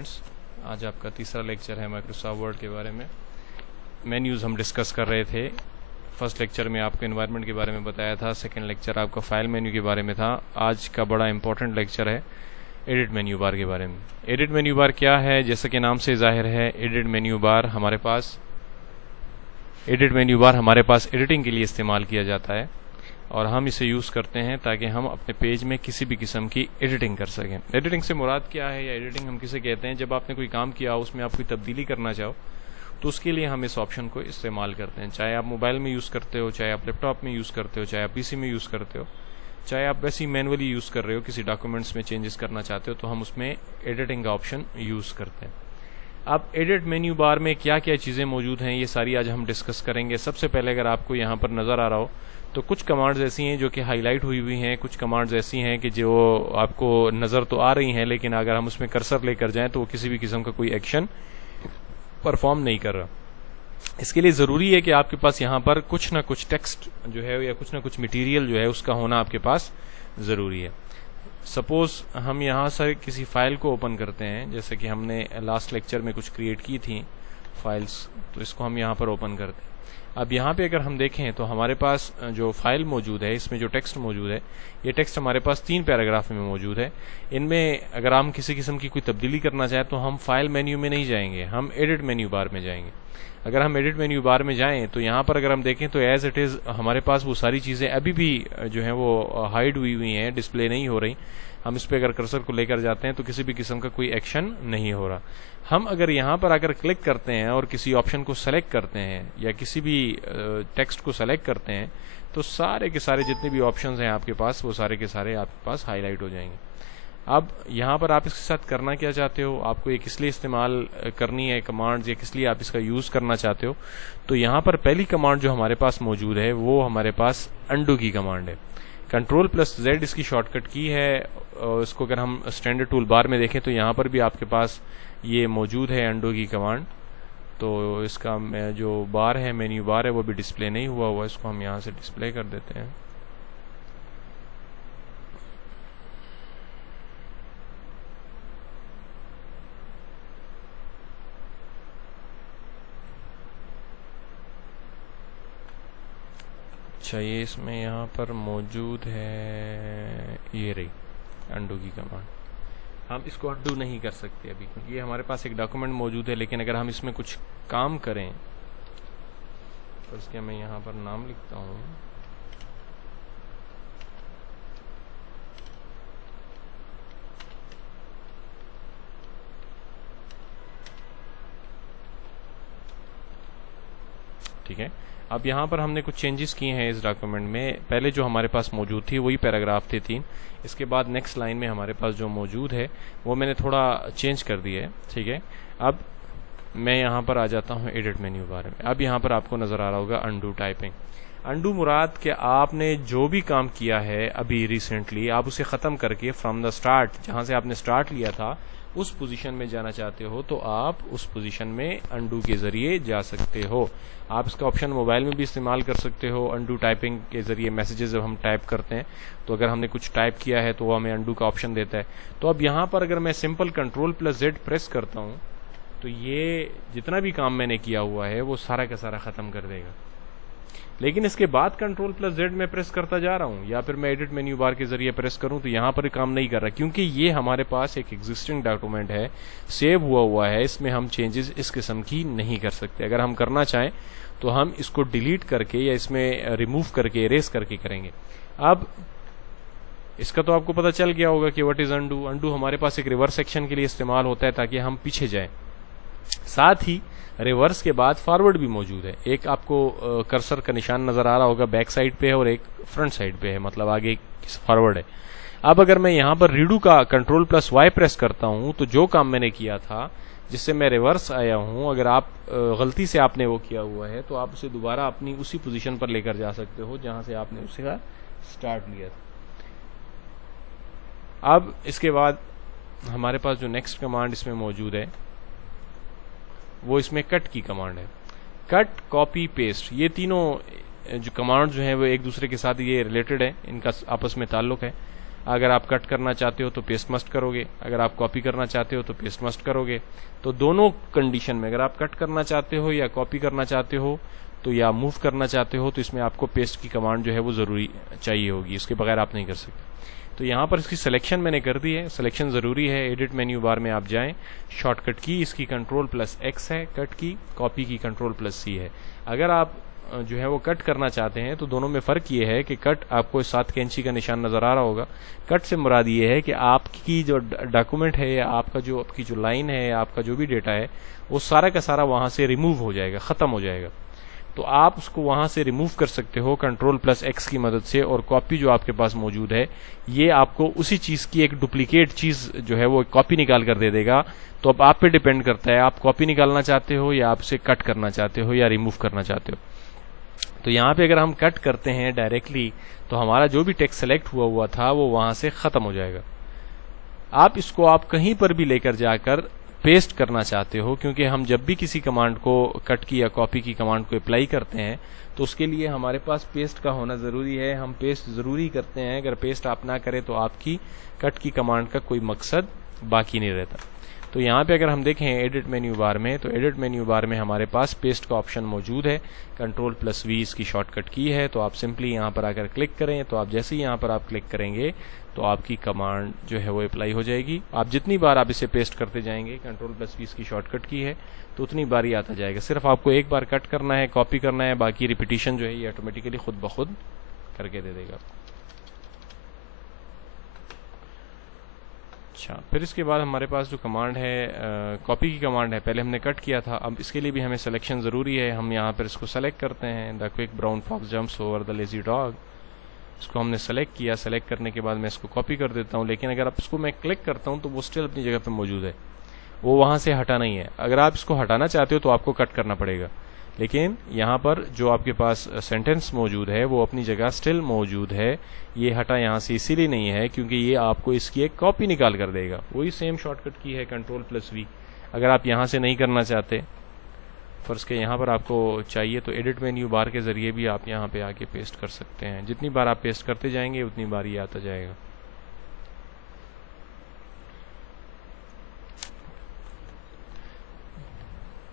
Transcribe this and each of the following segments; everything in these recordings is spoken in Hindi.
आज आपका तीसरा लेक्चर है माइक्रोसॉफ्ट वर्ड के बारे में। मेन्यूज़ हम डिस्कस कर रहे थे। फर्स्ट लेक्चर में आपको एनवायरनमेंट के बारे में बताया था, सेकंड लेक्चर आपका फाइल मेन्यू के बारे में था। आज का बड़ा इंपॉर्टेंट लेक्चर है एडिट मेन्यू बार के बारे में। एडिट मेन्यू बार क्या है? जैसा कि नाम से जाहिर है, एडिट मेन्यू बार हमारे पास एडिटिंग के लिए इस्तेमाल किया जाता है और हम इसे यूज़ करते हैं ताकि हम अपने पेज में किसी भी किस्म की एडिटिंग कर सकें। एडिटिंग से मुराद क्या है या एडिटिंग हम किसे कहते हैं? जब आपने कोई काम किया हो, उसमें आप कोई तब्दीली करना चाहो तो उसके लिए हम इस ऑप्शन को इस्तेमाल करते हैं। चाहे आप मोबाइल में यूज़ करते हो, चाहे आप लैपटॉप में यूज़ करते हो, चाहे आप पीसी में यूज़ करते हो, चाहे आप वैसे ही मैनुअली यूज़ कर रहे हो, किसी डॉक्यूमेंट्स में चेंजेस करना चाहते हो, तो हम उसमें एडिटिंग का ऑप्शन यूज़ करते हैं। अब एडिट मेन्यू बार में क्या क्या चीज़ें मौजूद हैं, ये सारी आज हम डिस्कस करेंगे। सबसे पहले अगर आपको यहाँ पर नज़र आ रहा हो तो कुछ कमांड्स ऐसी हैं जो कि हाईलाइट हुई हैं, कुछ कमांड्स ऐसी हैं कि जो आपको नज़र तो आ रही हैं लेकिन अगर हम उसमें कर्सर लेकर जाएं तो वो किसी भी किस्म का कोई एक्शन परफॉर्म नहीं कर रहा। इसके लिए ज़रूरी है कि आपके पास यहाँ पर कुछ ना कुछ टेक्स्ट जो है या कुछ ना कुछ मटीरियल जो है उसका होना आपके पास ज़रूरी है। सपोज़ हम यहाँ से किसी फाइल को ओपन करते हैं, जैसे कि हमने लास्ट लेक्चर में कुछ क्रिएट की थी फाइल्स, तो इसको हम यहाँ पर ओपन करते हैं। अब यहाँ पे अगर हम देखें तो हमारे पास जो फाइल मौजूद है, इसमें जो टेक्स्ट मौजूद है, ये टेक्स्ट हमारे पास 3 पैराग्राफ में मौजूद है। इनमें अगर हम किसी किस्म की कोई तब्दीली करना चाहें तो हम फाइल मेन्यू में नहीं जाएंगे, हम एडिट मेन्यू बार में जाएंगे। अगर हम एडिट मेन्यू बार में जाएं तो यहाँ पर अगर हम देखें तो एज इट इज़ हमारे पास वो सारी चीज़ें अभी भी जो है वो हाइड हुई हैं, डिस्प्ले नहीं हो रही। हम इस पर अगर कर्सर को लेकर जाते हैं तो किसी भी किस्म का कोई एक्शन नहीं हो रहा। हम अगर यहाँ पर आकर क्लिक करते हैं और किसी ऑप्शन को सेलेक्ट करते हैं या किसी भी टेक्स्ट को सेलेक्ट करते हैं तो सारे के सारे जितने भी ऑप्शंस हैं आपके पास, वो सारे के सारे आपके पास हाईलाइट हो जाएंगे। अब यहाँ पर आप इसके साथ करना क्या चाहते हो, आपको ये किस लिए इस्तेमाल करनी है कमांड्स, या किस लिए आप इसका यूज़ करना चाहते हो, तो यहाँ पर पहली कमांड जो हमारे पास मौजूद है वो हमारे पास अंडू की कमांड है। Ctrl+Z इसकी शॉर्टकट की है। इसको अगर हम स्टैंडर्ड टूल बार में देखें तो यहाँ पर भी आपके पास ये मौजूद है अंडू की कमांड। तो इसका जो बार है, मेन्यू बार है, वो भी डिस्प्ले नहीं हुआ, इसको हम यहाँ से डिस्प्ले कर देते हैं। अच्छा, ये इसमें यहाँ पर मौजूद है, ये रही अंडू की कमांड। हम इसको अंडू नहीं कर सकते अभी क्योंकि ये हमारे पास एक डॉक्यूमेंट मौजूद है, लेकिन अगर हम इसमें कुछ काम करें तो इसके मैं यहाँ पर नाम लिखता हूँ। ठीक है, अब यहाँ पर हमने कुछ चेंजेस किए हैं इस डॉक्यूमेंट में। पहले जो हमारे पास मौजूद थी वही पैराग्राफ थे 3। इसके बाद नेक्स्ट लाइन में हमारे पास जो मौजूद है वो मैंने थोड़ा चेंज कर दिया है। ठीक है, अब मैं यहाँ पर आ जाता हूँ एडिट मेन्यू बार में। अब यहाँ पर आपको नज़र आ रहा होगा अंडू टाइपिंग। अंडू मुराद कि आपने जो भी काम किया है अभी रिसेंटली, आप उसे ख़त्म करके फ्रॉम द स्टार्ट, जहाँ से आपने स्टार्ट लिया था उस पोजीशन में जाना चाहते हो तो आप उस पोजीशन में अंडू के ज़रिए जा सकते हो। आप इसका ऑप्शन मोबाइल में भी इस्तेमाल कर सकते हो। अंडू टाइपिंग के ज़रिए मैसेजेस जब हम टाइप करते हैं तो अगर हमने कुछ टाइप किया है तो वो हमें अंडू का ऑप्शन देता है। तो अब यहाँ पर अगर मैं सिंपल Ctrl+Z प्रेस करता हूँ तो ये जितना भी काम मैंने किया हुआ है वो सारा का सारा ख़त्म कर देगा। लेकिन इसके बाद Ctrl+Z में प्रेस करता जा रहा हूँ या फिर मैं एडिट मेन्यू बार के जरिए प्रेस करूँ तो यहाँ पर काम नहीं कर रहा, क्योंकि ये हमारे पास एक एग्जिस्टिंग डॉक्यूमेंट है, सेव हुआ है, इसमें हम चेंजेस इस किस्म की नहीं कर सकते। अगर हम करना चाहें तो हम इसको डिलीट करके या इसमें रिमूव करके, इरेज करके करेंगे। अब इसका तो आपको पता चल गया होगा कि व्हाट इज अंडू। अंडू हमारे पास एक रिवर्स एक्शन के लिए इस्तेमाल होता है ताकि हम पीछे जाएं। साथ ही रिवर्स के बाद फॉरवर्ड भी मौजूद है। एक आपको कर्सर का निशान नजर आ रहा होगा, बैक साइड पे है और एक फ्रंट साइड पे है, मतलब आगे फॉरवर्ड है। अब अगर मैं यहाँ पर रीडू का Ctrl+Y प्रेस करता हूँ तो जो काम मैंने किया था, जिससे मैं रिवर्स आया हूँ, अगर आप गलती से आपने वो किया हुआ है तो आप उसे दोबारा अपनी उसी पोजीशन पर लेकर जा सकते हो जहां से आपने उसे स्टार्ट लिया था। अब इसके बाद हमारे पास जो नेक्स्ट कमांड इसमें मौजूद है वो इसमें कट की कमांड है। कट, कॉपी, पेस्ट, ये तीनों जो कमांड जो है वो एक दूसरे के साथ ये रिलेटेड है, इनका आपस में ताल्लुक है। अगर आप कट करना चाहते हो तो पेस्ट मस्ट करोगे, अगर आप कॉपी करना चाहते हो तो पेस्ट मस्ट करोगे। तो दोनों कंडीशन में अगर आप कट करना चाहते हो या कॉपी करना चाहते हो तो या मूव करना चाहते हो तो इसमें आपको पेस्ट की कमांड जो है वो ज़रूरी चाहिए होगी, इसके बगैर आप नहीं कर सकते। तो यहाँ पर इसकी सिलेक्शन मैंने कर दी है, सिलेक्शन ज़रूरी है। एडिट मेन्यू बार में आप जाएं, शॉर्टकट की इसकी Ctrl+X है कट की, कॉपी की Ctrl+C है। अगर आप जो है वो कट करना चाहते हैं तो दोनों में फ़र्क ये है कि कट आपको 7 कैंची का निशान नज़र आ रहा होगा। कट से मुराद ये है कि आपकी जो डॉक्यूमेंट है या आपकी जो लाइन है या आपका जो भी डेटा है वो सारा का सारा वहाँ से रिमूव हो जाएगा, ख़त्म हो जाएगा। तो आप उसको वहां से रिमूव कर सकते हो Ctrl+X की मदद से, और कॉपी जो आपके पास मौजूद है ये आपको उसी चीज की एक डुप्लीकेट चीज जो है वो कॉपी निकाल कर दे देगा। तो अब आप पे डिपेंड करता है आप कॉपी निकालना चाहते हो या आप उसे कट करना चाहते हो या रिमूव करना चाहते हो। तो यहाँ पे अगर हम कट करते हैं डायरेक्टली तो हमारा जो भी टेक्स्ट सेलेक्ट हुआ था वो वहां से खत्म हो जाएगा। आप कहीं पर भी लेकर जाकर पेस्ट करना चाहते हो, क्योंकि हम जब भी किसी कमांड को कट की या कॉपी की कमांड को अप्लाई करते हैं तो उसके लिए हमारे पास पेस्ट का होना ज़रूरी है। हम पेस्ट ज़रूरी करते हैं, अगर पेस्ट आप ना करें तो आपकी कट की कमांड का कोई मकसद बाकी नहीं रहता। तो यहाँ पे अगर हम देखें एडिट मेन्यू बार में, तो एडिट मेन्यू बार में हमारे पास पेस्ट का ऑप्शन मौजूद है। Ctrl+V इसकी शॉर्टकट की है। तो आप सिंपली यहाँ पर आकर क्लिक करें, तो आप जैसे ही यहाँ पर आप क्लिक करेंगे तो आपकी कमांड जो है वो अप्लाई हो जाएगी। आप जितनी बार आप इसे पेस्ट करते जाएंगे, Ctrl+V इसकी शॉर्टकट की है, तो उतनी बार ही आता जाएगा। सिर्फ आपको एक बार कट करना है, कॉपी करना है, बाकी रिपीटिशन जो है ये ऑटोमेटिकली खुद ब खुद करके दे देगा। अच्छा, फिर इसके बाद हमारे पास जो कमांड है कॉपी की कमांड है, पहले हमने कट किया था, अब इसके लिए भी हमें सिलेक्शन ज़रूरी है। हम यहाँ पर इसको सेलेक्ट करते हैं, the quick brown fox jumps over the lazy dog. इसको हमने सेलेक्ट किया, सेलेक्ट करने के बाद मैं इसको कॉपी कर देता हूँ, लेकिन अगर आप इसको मैं क्लिक करता हूँ तो वो स्टिल अपनी जगह पे मौजूद है, वो वहाँ से हटा नहीं है। अगर आप इसको हटाना चाहते हो तो आपको कट करना पड़ेगा, लेकिन यहाँ पर जो आपके पास सेंटेंस मौजूद है वो अपनी जगह स्टिल मौजूद है। ये हटा यहाँ से इसीलिए नहीं है क्योंकि ये आपको इसकी एक कॉपी निकाल कर देगा। वही सेम शॉर्टकट की है Ctrl+V। अगर आप यहाँ से नहीं करना चाहते, फर्ज के यहाँ पर आपको चाहिए, तो एडिट मेन्यू बार के जरिए भी आप यहाँ पे आके पेस्ट कर सकते हैं। जितनी बार आप पेस्ट करते जाएंगे उतनी बार ये आता जाएगा।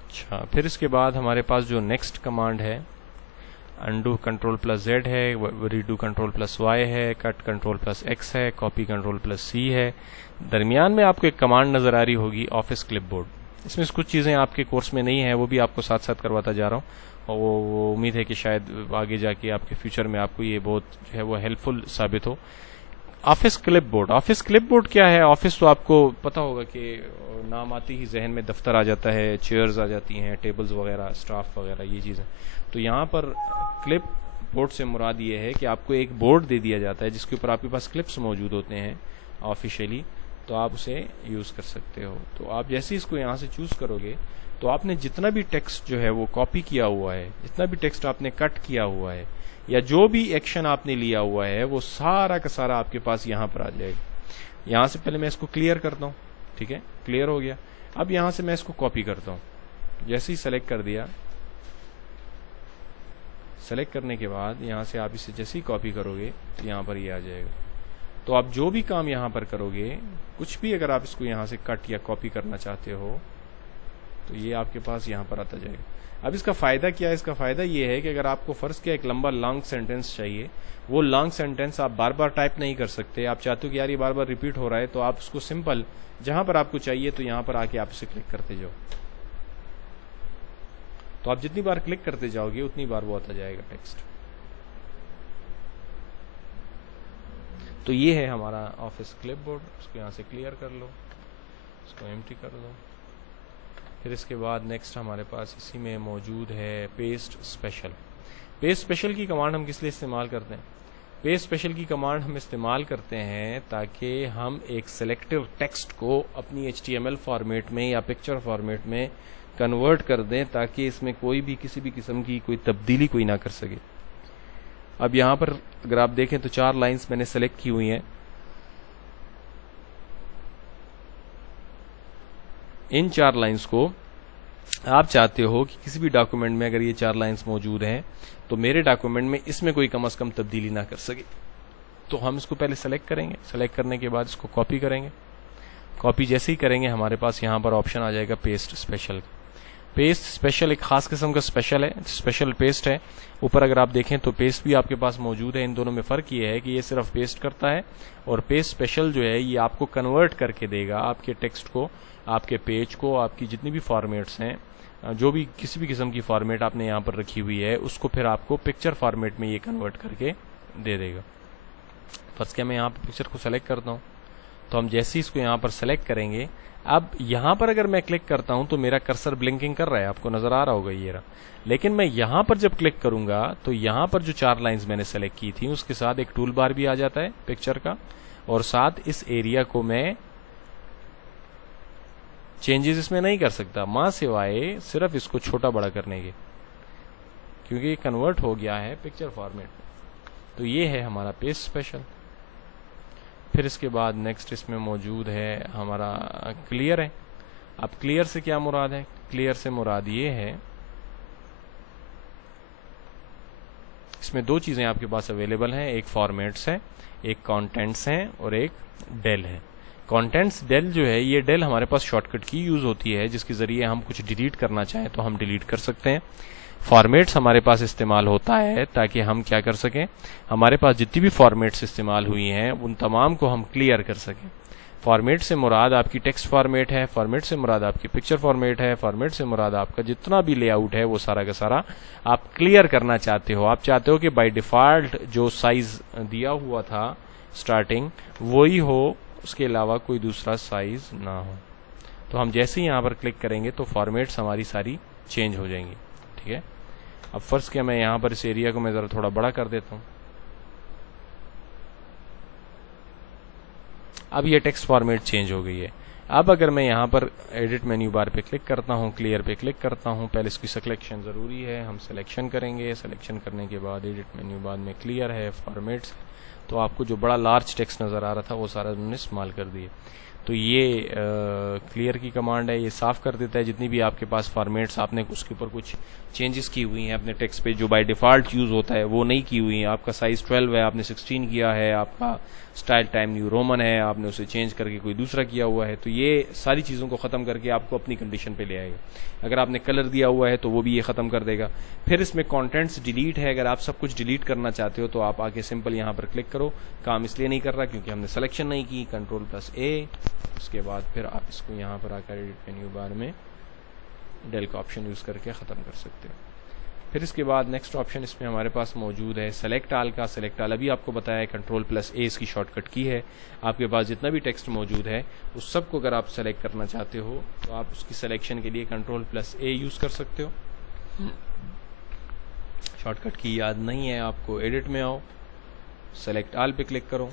अच्छा, फिर इसके बाद हमारे पास जो नेक्स्ट कमांड है अनडू Ctrl+Z है, रीडू Ctrl+Y है, कट Ctrl+X है, कॉपी Ctrl+C है। दरमियान में आपको एक कमांड नजर आ रही होगी ऑफिस क्लिपबोर्ड। इसमें कुछ चीज़ें आपके कोर्स में नहीं है, वो भी आपको साथ साथ करवाता जा रहा हूँ, और वो उम्मीद है कि शायद आगे जाके आपके फ्यूचर में आपको ये बहुत जो है वो हेल्पफुल साबित हो। ऑफिस क्लिपबोर्ड क्या है? ऑफिस तो आपको पता होगा कि नाम आते ही जहन में दफ्तर आ जाता है, चेयर्स आ जाती हैं, टेबल्स वगैरह, स्टाफ वगैरह, ये चीज़ें। तो यहाँ पर क्लिप बोर्ड से मुराद ये है कि आपको एक बोर्ड दे दिया जाता है जिसके ऊपर आपके पास क्लिप्स मौजूद होते हैं ऑफिशियली, तो आप उसे यूज़ कर सकते हो। तो आप जैसे ही इसको यहाँ से चूज़ करोगे तो आपने जितना भी टेक्स्ट जो है वो कॉपी किया हुआ है, जितना भी टेक्स्ट आपने कट किया हुआ है, या जो भी एक्शन आपने लिया हुआ है, वो सारा का सारा आपके पास यहाँ पर आ जाएगा। यहाँ से पहले मैं इसको क्लियर करता हूँ, ठीक है, क्लियर हो गया। अब यहाँ से मैं इसको कॉपी करता हूँ, जैसे ही सेलेक्ट कर दिया, सेलेक्ट करने के बाद यहाँ से आप इसे जैसे ही कॉपी करोगे तो यहाँ पर ये आ जाएगा। तो आप जो भी काम यहाँ पर करोगे, कुछ भी अगर आप इसको यहाँ से कट या कॉपी करना चाहते हो तो ये आपके पास यहाँ पर आता जाएगा। अब इसका फ़ायदा क्या है? इसका फ़ायदा ये है कि अगर आपको फ़र्ज़ किया एक लंबा लॉन्ग सेंटेंस चाहिए, वो लॉन्ग सेंटेंस आप बार बार टाइप नहीं कर सकते। आप चाहते हो कि यार ये बार बार रिपीट हो रहा है, तो आप उसको सिंपल जहाँ पर आपको चाहिए तो यहाँ पर आके आप इसे क्लिक करते जाओ। तो आप जितनी बार क्लिक करते जाओगे उतनी बार वो आता जाएगा टेक्स्ट। तो ये है हमारा ऑफिस क्लिपबोर्ड। इसको यहाँ से क्लियर कर लो, इसको एम्प्टी कर दो। फिर इसके बाद नेक्स्ट हमारे पास इसी में मौजूद है पेस्ट स्पेशल। पेस्ट स्पेशल की कमांड हम किस लिए इस्तेमाल करते हैं? पेस्ट स्पेशल की कमांड हम इस्तेमाल करते हैं ताकि हम एक सेलेक्टिव टेक्स्ट को अपनी HTML फॉर्मेट में या पिक्चर फॉर्मेट में कन्वर्ट कर दें, ताकि इसमें कोई भी किसी भी किस्म की कोई तब्दीली कोई ना कर सके। अब यहाँ पर अगर आप देखें तो 4 लाइंस मैंने सेलेक्ट की हुई हैं। इन 4 लाइंस को आप चाहते हो कि किसी भी डॉक्यूमेंट में अगर ये 4 लाइंस मौजूद हैं तो मेरे डॉक्यूमेंट में इसमें कोई कम से कम तब्दीली ना कर सके। तो हम इसको पहले सेलेक्ट करेंगे, सेलेक्ट करने के बाद इसको कॉपी करेंगे। कॉपी जैसे ही करेंगे हमारे पास यहाँ पर ऑप्शन आ जाएगा पेस्ट स्पेशल। पेस्ट स्पेशल एक खास किस्म का स्पेशल है, स्पेशल पेस्ट है। ऊपर अगर आप देखें तो पेस्ट भी आपके पास मौजूद है। इन दोनों में फ़र्क ये है कि ये सिर्फ पेस्ट करता है और पेस्ट स्पेशल जो है ये आपको कन्वर्ट करके देगा आपके टेक्स्ट को, आपके पेज को, आपकी जितनी भी फॉर्मेट्स हैं, जो भी किसी भी किस्म की फॉर्मेट आपने यहाँ पर रखी हुई है उसको फिर आपको पिक्चर फॉर्मेट में ये कन्वर्ट करके दे देगा। फर्स्ट क्या मैं यहाँ पर पिक्चर को सेलेक्ट करता हूँ, तो हम जैसे ही इसको यहाँ पर सेलेक्ट करेंगे, अब यहाँ पर अगर मैं क्लिक करता हूँ तो मेरा कर्सर ब्लिंकिंग कर रहा है, आपको नजर आ रहा होगा ये रहा। लेकिन मैं यहाँ पर जब क्लिक करूंगा तो यहाँ पर जो 4 लाइंस मैंने सेलेक्ट की थी उसके साथ एक टूल बार भी आ जाता है पिक्चर का, और साथ इस एरिया को मैं चेंजेस इसमें नहीं कर सकता मां सिवाय सिर्फ इसको छोटा बड़ा करने के, क्योंकि ये कन्वर्ट हो गया है पिक्चर फॉर्मेट। तो ये है हमारा पेस्ट स्पेशल। फिर इसके बाद नेक्स्ट इसमें मौजूद है हमारा क्लियर है। अब क्लियर से क्या मुराद है? क्लियर से मुराद ये है, इसमें 2 चीजें आपके पास अवेलेबल हैं, एक फॉर्मेट्स है, एक कंटेंट्स हैं और एक डेल है। कंटेंट्स डेल जो है, ये डेल हमारे पास शॉर्टकट की यूज होती है जिसके जरिए हम कुछ डिलीट करना चाहें तो हम डिलीट कर सकते हैं। फॉर्मेट्स हमारे पास इस्तेमाल होता है ताकि हम क्या कर सकें, हमारे पास जितनी भी फॉर्मेट्स इस्तेमाल हुई हैं उन तमाम को हम क्लियर कर सकें। फॉर्मेट से मुराद आपकी टेक्स्ट फॉर्मेट है, फॉर्मेट से मुराद आपकी पिक्चर फॉर्मेट है, फॉर्मेट से मुराद आपका जितना भी लेआउट है वो सारा का सारा आप क्लियर करना चाहते हो। आप चाहते हो कि बाय डिफॉल्ट जो साइज दिया हुआ था स्टार्टिंग वही हो, उसके अलावा कोई दूसरा साइज ना हो। तो हम जैसे ही यहाँ पर क्लिक करेंगे तो फॉर्मेट्स हमारी सारी चेंज हो जाएंगी। ठीक है, अब फर्स्ट क्या मैं यहाँ पर इस एरिया को मैं जरा थोड़ा बड़ा कर देता हूँ। अब ये टेक्स्ट फॉर्मेट चेंज हो गई है। अब अगर मैं यहाँ पर एडिट मेन्यू बार पे क्लिक करता हूँ, क्लियर पे क्लिक करता हूँ, पहले इसकी सिलेक्शन ज़रूरी है, हम सिलेक्शन करेंगे। सिलेक्शन करने के बाद एडिट मेन्यू बाद में क्लियर है, फॉर्मेट्स, तो आपको जो बड़ा लार्ज टेक्स्ट नज़र आ रहा था वो सारा उन्होंने स्मॉल कर दिए। तो ये क्लियर की कमांड है, ये साफ कर देता है जितनी भी आपके पास फॉर्मेट्स आपने उसके ऊपर कुछ चेंजेस की हुई हैं अपने टेक्स्ट पे जो बाय डिफॉल्ट यूज होता है वो नहीं की हुई है। आपका साइज 12 है, आपने 16 किया है, आपका स्टाइल टाइम न्यू रोमन है, आपने उसे चेंज करके कोई दूसरा किया हुआ है, तो ये सारी चीज़ों को ख़त्म करके आपको अपनी कंडीशन पे ले आएगा। अगर आपने कलर दिया हुआ है तो वो भी ये ख़त्म कर देगा। फिर इसमें कंटेंट्स डिलीट है, अगर आप सब कुछ डिलीट करना चाहते हो तो आप आके सिंपल यहाँ पर क्लिक करो। काम इसलिए नहीं कर रहा क्योंकि हमने सिलेक्शन नहीं की, Ctrl+A, उसके बाद फिर आप इसको यहाँ पर आकर एडिट मेन्यू बार में डेल का ऑप्शन यूज़ करके ख़त्म कर सकते हो। फिर इसके बाद नेक्स्ट ऑप्शन इसमें हमारे पास मौजूद है सेलेक्ट आल का। सेलेक्ट आल अभी आपको बताया है, Ctrl+A इसकी शॉर्टकट की है। आपके पास जितना भी टेक्स्ट मौजूद है उस सब को अगर आप सेलेक्ट करना चाहते हो तो आप उसकी सिलेक्शन के लिए Ctrl+A यूज़ कर सकते हो। शॉर्टकट की याद नहीं है आपको, एडिट में आओ, सेलेक्ट आल पे क्लिक करो।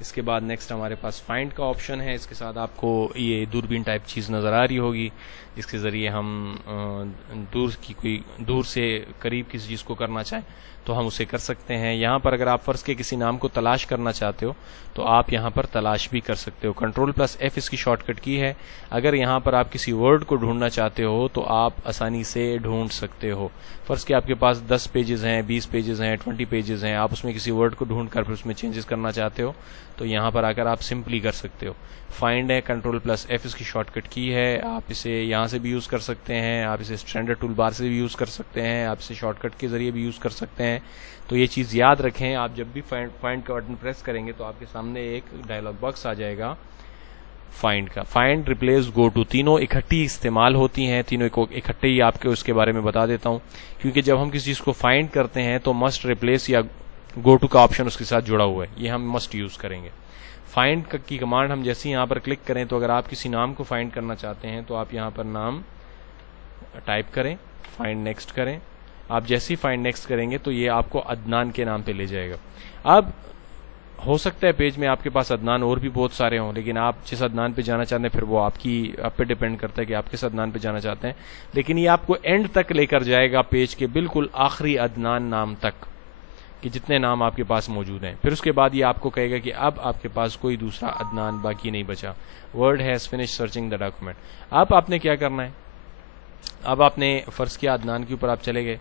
इसके बाद नेक्स्ट हमारे पास फाइंड का ऑप्शन है। इसके साथ आपको ये दूरबीन टाइप चीज़ नज़र आ रही होगी जिसके ज़रिए हम दूर से करीब किसी चीज़ को करना चाहें तो हम उसे कर सकते हैं। यहाँ पर अगर आप फ़र्ज़ के किसी नाम को तलाश करना चाहते हो तो आप यहाँ पर तलाश भी कर सकते हो। Ctrl+F इसकी शॉर्टकट की है। अगर यहाँ पर आप किसी वर्ड को ढूंढना चाहते हो तो आप आसानी से ढूंढ सकते हो। फ़र्ज़ के आपके पास 10 पेजेस हैं, 20 पेजेस हैं, 20 पेजेस हैं, आप उसमें किसी वर्ड को ढूंढ कर फिर उसमें चेंजेस करना चाहते हो तो यहाँ पर आकर आप सिंपली कर सकते हो। फाइंड है, Ctrl+F इसकी शॉर्टकट की है। आप इसे यहाँ से भी यूज़ कर सकते हैं, आप इसे स्टैंडर्ड टूल बार से भी यूज़ कर सकते हैं, आप इसे शॉर्टकट के ज़रिए भी यूज़ कर सकते हैं। तो ये चीज़ याद रखें, आप जब भी फाइंड का बटन प्रेस करेंगे तो आपके सामने एक डायलॉग बॉक्स आ जाएगा फाइंड का। फाइंड, रिप्लेस, गो टू तीनों इकट्ठी इस्तेमाल होती हैं, तीनों को इकट्ठे ही आपके उसके बारे में बता देता हूँ। क्योंकि जब हम किसी चीज़ को फाइंड करते हैं तो मस्ट, रिप्लेस या गो टू का ऑप्शन उसके साथ जुड़ा हुआ है, ये हम मस्ट यूज़ करेंगे। फाइंड की कमांड हम जैसे ही यहाँ पर क्लिक करें तो अगर आप किसी नाम को फाइंड करना चाहते हैं तो आप यहाँ पर नाम टाइप करें, फाइंड नेक्स्ट करें। आप जैसे ही फाइंड नेक्स्ट करेंगे तो ये आपको अदनान के नाम पे ले जाएगा। अब हो सकता है पेज में आपके पास अदनान और भी बहुत सारे हों, लेकिन आप जिस अदनान पे जाना चाहते हैं फिर वो आप पे डिपेंड करता है कि आप किस अदनान पे जाना चाहते हैं। लेकिन ये आपको एंड तक लेकर जाएगा, पेज के बिल्कुल आखिरी अदनान नाम तक, कि जितने नाम आपके पास मौजूद हैं। फिर उसके बाद ये आपको कहेगा कि अब आपके पास कोई दूसरा अदनान बाकी नहीं बचा। Word has finish searching the document. अब आपने क्या करना है, अब आपने फ़र्ज़ किया अदनान के ऊपर आप चले गए,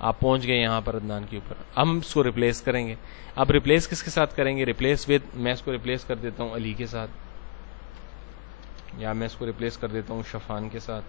आप पहुंच गए यहाँ पर अदनान के ऊपर। हम इसको रिप्लेस करेंगे। अब रिप्लेस किसके साथ करेंगे? रिप्लेस विद, मैं इसको रिप्लेस कर देता हूँ अली के साथ, या मैं इसको रिप्लेस कर देता हूँ शफान के साथ।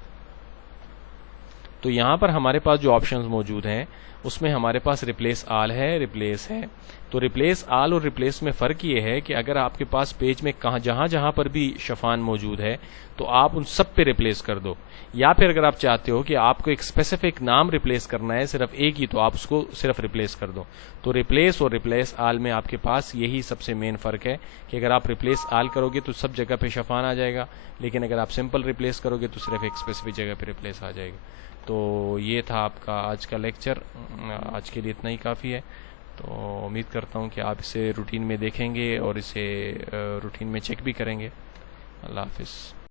तो यहाँ पर हमारे पास जो ऑप्शंस मौजूद हैं उसमें हमारे पास रिप्लेस आल है, रिप्लेस है। तो रिप्लेस आल और रिप्लेस में फ़र्क ये है कि अगर आपके पास पेज में जहाँ जहाँ पर भी शफान मौजूद है तो आप उन सब पे रिप्लेस कर दो, या फिर अगर आप चाहते हो कि आपको एक स्पेसिफिक नाम रिप्लेस करना है सिर्फ एक ही, तो आप उसको सिर्फ रिप्लेस कर दो। तो रिप्लेस और रिप्लेस आल में आपके पास यही सबसे मेन फ़र्क है कि अगर आप रिप्लेस आल करोगे तो सब जगह पे शफान आ जाएगा, लेकिन अगर आप सिंपल रिप्लेस करोगे तो सिर्फ एक स्पेसिफिक जगह पे रिप्लेस आ जाएगा। तो ये था आपका आज का लेक्चर। आज के लिए इतना ही काफ़ी है। तो उम्मीद करता हूँ कि आप इसे रूटीन में देखेंगे और इसे रूटीन में चेक भी करेंगे। अल्लाह हाफिज़।